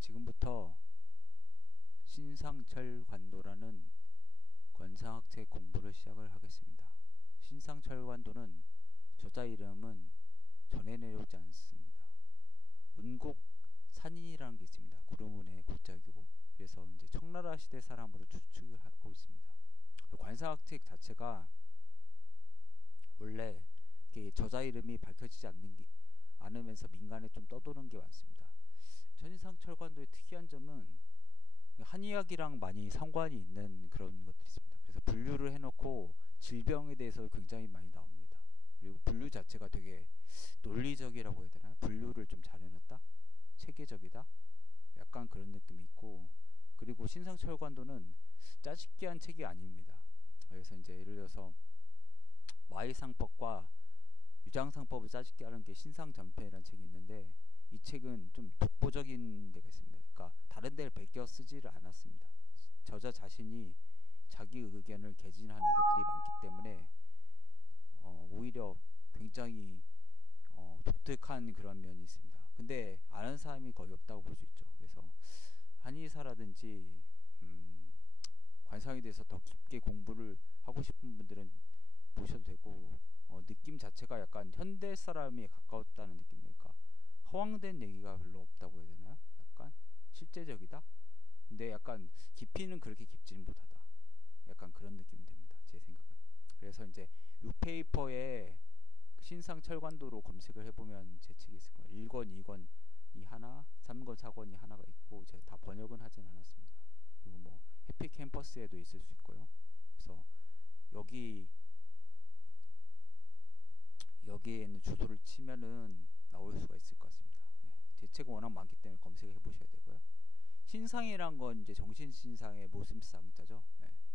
지금부터 신상철관도라는 관상학책 공부를 시작을 하겠습니다. 신상철관도는 저자 이름은 전해 내려오지 않습니다. 운곡 산인이라는 게 있습니다. 구름운의 고짝이고, 그래서 이제 청나라 시대 사람으로 추측을 하고 있습니다. 관상학책 자체가 원래 저자 이름이 밝혀지지 않으면서 민간에 좀 떠도는 게 많습니다. 천인상철관도의 특이한 점은 한의학이랑 많이 상관이 있는 그런 것들이 있습니다. 그래서 분류를 해놓고 질병에 대해서 굉장히 많이 나옵니다. 그리고 분류 자체가 되게 논리적이라고 해야 되나? 분류를 좀 잘 해놨다? 체계적이다? 약간 그런 느낌이 있고, 그리고 신상철관도는 짜집기한 책이 아닙니다. 그래서 이제 예를 들어서 마의상법과 유장상법을 짜집기 하는 게 신상전편이라는 책이 있는데, 이 책은 좀 독보적인 데가 있습니다. 그러니까 다른 데를 베껴 쓰지를 않았습니다. 저자 자신이 자기 의견을 개진하는 것들이 많기 때문에 오히려 굉장히 독특한 그런 면이 있습니다. 근데 아는 사람이 거의 없다고 볼 수 있죠. 그래서 한의사라든지 관상에 대해서 더 깊게 공부를 하고 싶은 분들은 보셔도 되고, 느낌 자체가 약간 현대 사람이 가까웠다는 느낌이니까 허황된 얘기가 별로 없다고 해야 되나요? 약간 실제적이다? 근데 약간 깊이는 그렇게 깊지는 못하다. 약간 그런 느낌이 됩니다. 제 생각은. 그래서 이제 6페이퍼에 신상철관도로 검색을 해보면 제 책이 있을 거예요. 1권, 2권이 하나, 3권, 4권이 하나가 있고, 제가 다 번역은 하진 않았습니다. 그리고 뭐 해피 캠퍼스에도 있을 수 있고요. 그래서 여기에 있는 주소를 치면은 나올 수가 있을 것 같습니다. 제 책은 워낙 많기 때문에 검색을 해보셔야 되고요. 신상이란 건 이제 정신신상의 모심상자죠.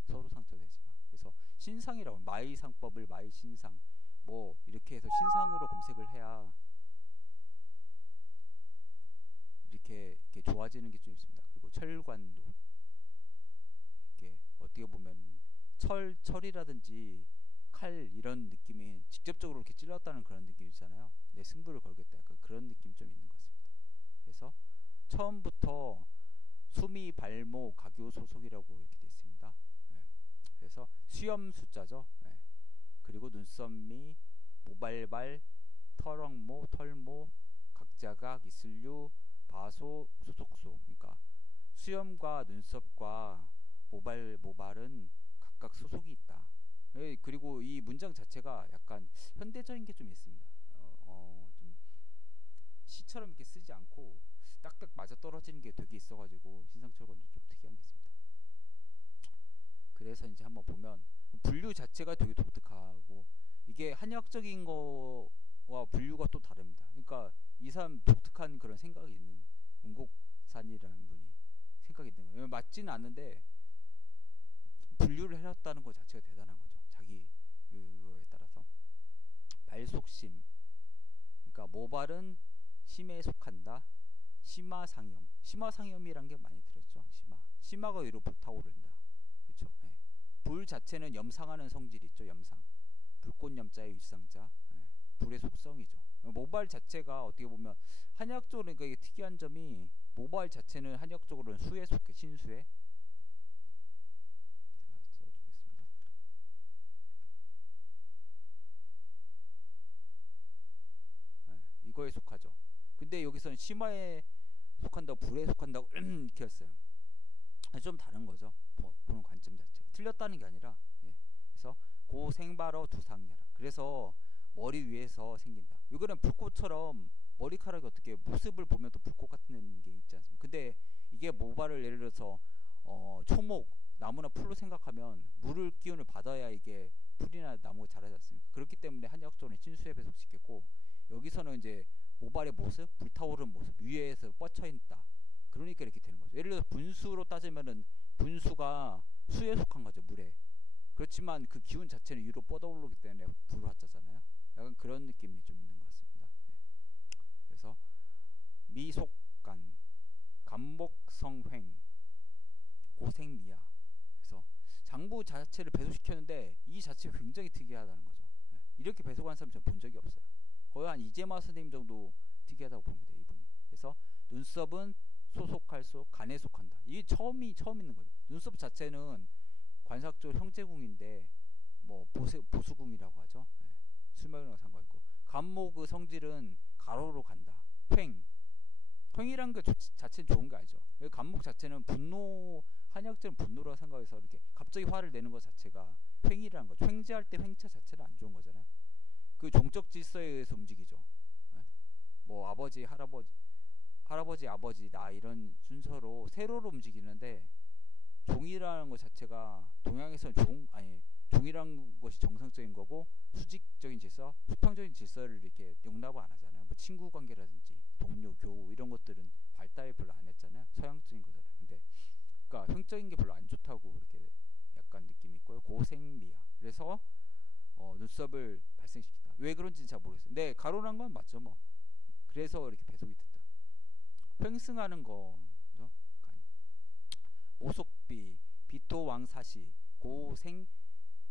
서로 상처되지만. 그래서 신상이라고 마의상법을 마의신상 뭐 이렇게 해서 신상으로 검색을 해야 이렇게 좋아지는 게 좀 있습니다. 그리고 철관도, 이렇게 어떻게 보면 철이라든지 칼 이런 느낌이 직접적으로 이렇게 찔렀다는 그런 느낌 있잖아요. 내 승부를 걸겠다, 약간 그런 느낌 좀 있는 것 같습니다. 그래서 처음부터 수미 발모 가교 소속이라고 이렇게 되어 있습니다. 그래서 수염 숫자죠. 그리고 눈썹미, 모발발, 털억모, 털모, 각자각, 이슬류, 바소, 소속소. 그러니까 수염과 눈썹과 모발은 각각 소속이 있다. 그리고 이 문장 자체가 약간 현대적인 게 좀 있습니다. 좀 시처럼 이렇게 쓰지 않고 딱딱 맞아 떨어지는 게 되게 있어가지고 신상철관도 좀 특이한 게 있습니다. 그래서 이제 한번 보면 분류 자체가 되게 독특하고, 이게 한의학적인 거와 분류가 또 다릅니다. 그러니까 이 사람 독특한 그런 생각이 있는, 운곡산이라는 분이 생각이 있는 거예요. 맞지는 않는데 분류를 해놨다는 것 자체가 대단한 거죠. 자기 그거에 따라서. 발속심, 그러니까 모발은 심에 속한다. 심화상염, 심화상염이란 게 많이 들었죠. 심화가 위로 불타오른다. 그렇죠. 불 자체는 염상하는 성질이 있죠. 염상, 불꽃염자의 윗상자, 불의 속성이죠. 모발 자체가 어떻게 보면 한의학적으로, 그러니까 이게 특이한 점이 모발 자체는 한의학적으로는 수에 속해, 신수에. 제가 써주겠습니다. 이거에 속하죠. 근데 여기서는 심화에 속한다고, 불에 속한다고 이렇게 했어요. 좀 다른 거죠. 보는 관점 자체가 틀렸다는 게 아니라, 그래서 고생발어 두상녀라. 그래서 머리 위에서 생긴다. 이거는 불꽃처럼 머리카락이 어떻게 모습을 보면 또 불꽃 같은 게 있지 않습니까? 근데 이게 모발을 예를 들어서 초목, 나무나 풀로 생각하면 물을 기운을 받아야 이게 풀이나 나무가 자라지 않습니까? 그렇기 때문에 한의학적으로는 신수에 배속시켰고, 여기서는 이제 모발의 모습, 불타오르는 모습, 위에서 뻗쳐 있다. 그러니까 이렇게 되는 거죠. 예를 들어서 분수로 따지면은 분수가 수에 속한 거죠, 물에. 그렇지만 그 기운 자체는 위로 뻗어오르기 때문에 불화자잖아요. 약간 그런 느낌이 좀 있는 것 같습니다. 그래서 미속간, 간목성횡, 고생미야. 그래서 장부 자체를 배속시켰는데 이 자체가 굉장히 특이하다는 거죠. 이렇게 배속한 사람 저는 본 적이 없어요. 거의 한 이재마 선생님 정도 특이하다고 봅니다, 이분이. 그래서 눈썹은 소속할소 간에 속한다. 이게 처음 있는 거죠. 눈썹 자체는 관삭조 형제궁인데 뭐 보수궁이라고 하죠. 예. 수명이랑 상관있고 간목의 성질은 가로로 간다. 횡이란 게 자체는 좋은 게 아니죠. 간목 자체는 분노 한약재는 분노라고 생각해서 이렇게 갑자기 화를 내는 것 자체가 횡이라는 거죠. 횡재할 때 횡차 자체는 안 좋은 거잖아요. 그 종적 질서에 의해서 움직이죠. 예? 뭐 아버지 아버지 나 이런 순서로 세로로 움직이는데 종이라는 것 자체가 동양에서는 종이라는 것이 정상적인 거고 수직적인 질서, 수평적인 질서를 이렇게 용납을 안 하잖아요. 뭐 친구 관계라든지 동료, 교우 이런 것들은 발달을 별로 안 했잖아요. 서양적인 거잖아요. 근데 그러니까 형적인 게 별로 안 좋다고 이렇게 약간 느낌이 있고요. 고생미야. 그래서 눈썹을 발생시킨다. 왜 그런지는 잘 모르겠어요. 근데 가로란 건 맞죠, 뭐. 그래서 이렇게 배속이 됐다. 횡승하는 거, 모속비, 비토왕사시, 고생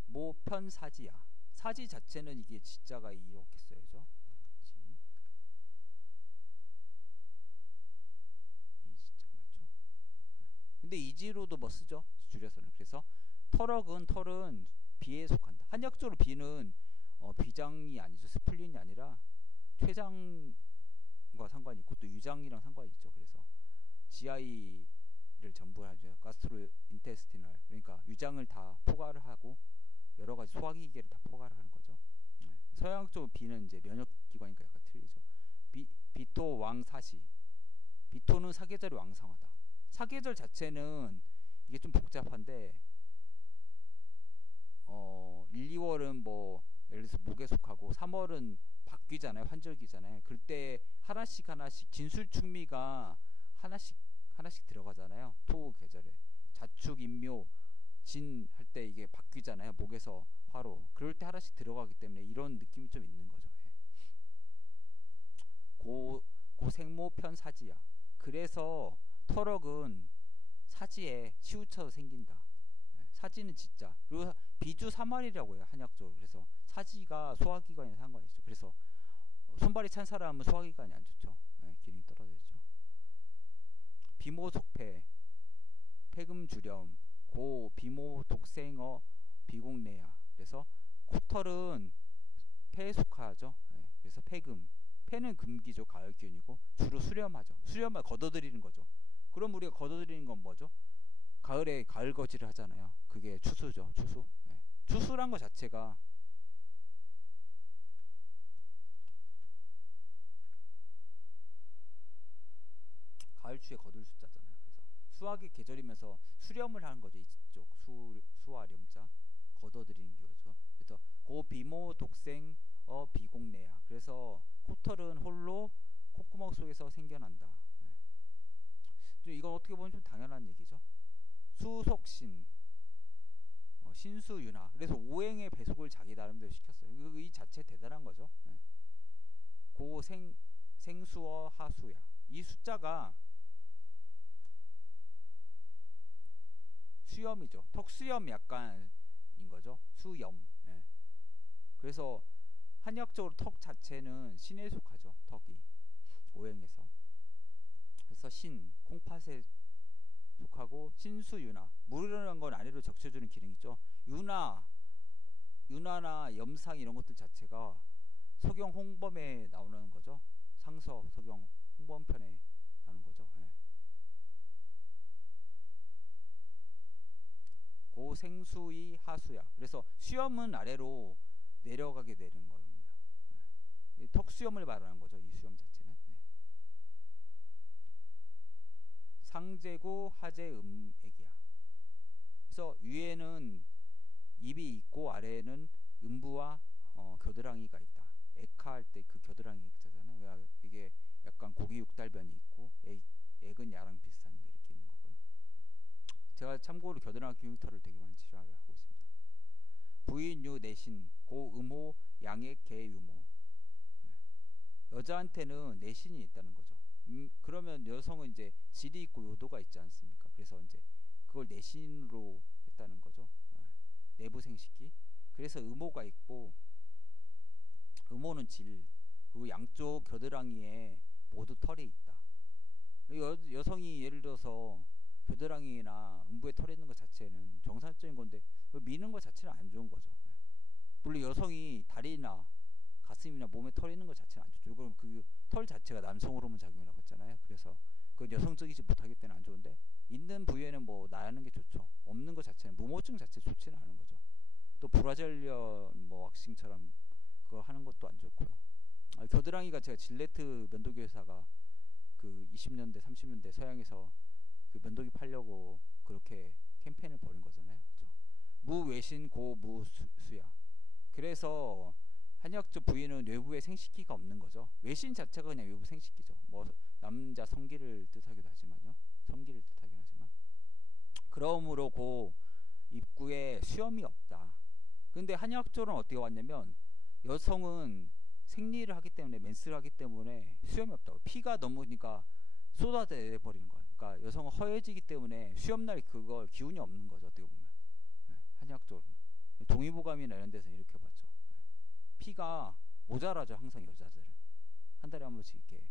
모편사지야. 사지 자체는 이게 지자가 이렇게 써야죠. 이 지자가 맞죠? 근데 이지로도 뭐 쓰죠, 줄여서는. 그래서 털은 비에 속한다. 한약적으로 비는 비장이 아니죠. 스플린이 아니라 췌장과 상관이 있고 또 유장이랑 상관이 있죠. 그래서 GI를 전부 하죠. 가스트로 인테스티널. 그러니까 유장을 다 포괄을 하고 여러 가지 소화기계를 다 포괄을 하는 거죠. 네. 서양 쪽 비는 이제 면역기관이니까 약간 틀리죠. 비토 왕사시. 비토는 사계절이 왕성하다. 사계절 자체는 이게 좀 복잡한데 1, 2월은 뭐 예를 들어서 목에 속하고 3월은 바뀌잖아요. 환절기잖아요. 그때 하나씩 진술충미가 하나씩 들어가잖아요. 토 계절에 자축 인묘 진 할 때 이게 바뀌잖아요. 목에서 화로. 그럴 때 하나씩 들어가기 때문에 이런 느낌이 좀 있는 거죠. 고생모편 사지야. 그래서 터럭은 사지에 치우쳐서 생긴다. 사지는 진짜. 그리고 비주 3할이라고 해요. 한약적으로. 그래서 사지가 소화기관에 상관이 있죠. 그래서 손발이 찬 사람은 소화기관이 안 좋죠. 기능이 떨어져 있죠. 비모속폐, 폐금주렴, 비모독생어, 비공내야. 그래서 코털은 폐에 속하죠. 그래서 폐는 금기죠. 가을 기운이고 주로 수렴하죠. 수렴을 걷어들이는 거죠. 그럼 우리가 걷어들이는 건 뭐죠? 가을에 가을 거지를 하잖아요. 그게 추수죠. 추수. 추수란 것 자체가 가을 추에 거둘 숫자잖아요. 그래서 수학의 계절이면서 수렴을 하는 거죠. 이쪽 수화렴자 걷어들이는 거죠. 그래서 비모 독생 비공내야. 그래서 코털은 홀로 콧구멍 속에서 생겨난다. 이건 어떻게 보면 좀 당연한 얘기죠. 수속신, 신수윤화. 그래서 오행의 배속을 자기 나름대로 시켰어요. 이 자체 대단한 거죠. 생수어 하수야. 이 숫자가 수염이죠. 턱수염 약간인 거죠. 수염. 그래서 한의학적으로 턱 자체는 신에 속하죠. 턱이 오행에서. 그래서 콩팥에 속하고 신수윤화. 물이라는 건 아래로 적셔주는 기능이 있죠. 윤화나 염상 이런 것들 자체가 서경 홍범에 나오는 거죠. 상서 서경 홍범편에 나오는 거죠. 고생수의 하수야. 그래서 수염은 아래로 내려가게 되는 겁니다. 턱수염을 말하는 거죠. 이 수염 자체는. 상제구 하제음액이야. 그래서 위에는 입이 있고 아래에는 음부와 겨드랑이가 있다. 액화할 때 그 겨드랑이 액자잖아요. 이게 약간 고기 육달변이 있고 액은 야랑 비슷한 게 이렇게 있는 거고요. 제가 참고로 겨드랑이 흉터를 되게 많이 치료를 하고 있습니다. 부인유 내신 고음호 양액 개유모. 여자한테는 내신이 있다는 거죠. 그러면 여성은 이제 질이 있고 요도가 있지 않습니까? 그래서 이제 그걸 내신으로 했다는 거죠. 내부 생식기. 그래서 음호가 있고, 음호는 질, 그리고 양쪽 겨드랑이에 모두 털이 있다. 여성이 예를 들어서 겨드랑이나 음부에 털 있는 것 자체는 정상적인 건데 미는 것 자체는 안 좋은 거죠. 물론 여성이 다리나 가슴이나 몸에 털 있는 것 자체는 안 좋죠. 그럼 그 털 자체가 남성 호르몬 작용이라고 했잖아요. 그래서 그건 여성적이지 못하기 때문에 안 좋은데 있는 부위에는 뭐 나는 게 좋죠. 없는 것 자체는 무모증 자체 좋지는 않은 거죠. 또 브라질리언 뭐 왁싱처럼 그거 하는 것도 안 좋고요. 겨드랑이가 제가 질레트 면도기 회사가 그 20년대 30년대 서양에서 그 면도기 팔려고 그렇게 캠페인을 벌인 거잖아요. 그렇죠? 무외신 고무수야. 그래서 한의학적 부위는 외부에 생식기가 없는 거죠. 외신 자체가 그냥 외부 생식기죠. 뭐 남자 성기를 뜻하기도 하지만요. 성기를 뜻하긴 하지만 그러므로 고 입구에 수염이 없다. 근데 한의학적으로는 어떻게 왔냐면 여성은 생리를 하기 때문에 맨스를 하기 때문에 수염이 없다고. 피가 넘으니까 쏟아내 버리는 거예요. 그러니까 여성은 허해지기 때문에 수염날 그걸 기운이 없는 거죠. 어떻게 보면 한의학적으로는 동의보감이나 이런 데서 이렇게 봤죠. 피가 모자라죠. 항상 여자들은 한 달에 한 번씩 이렇게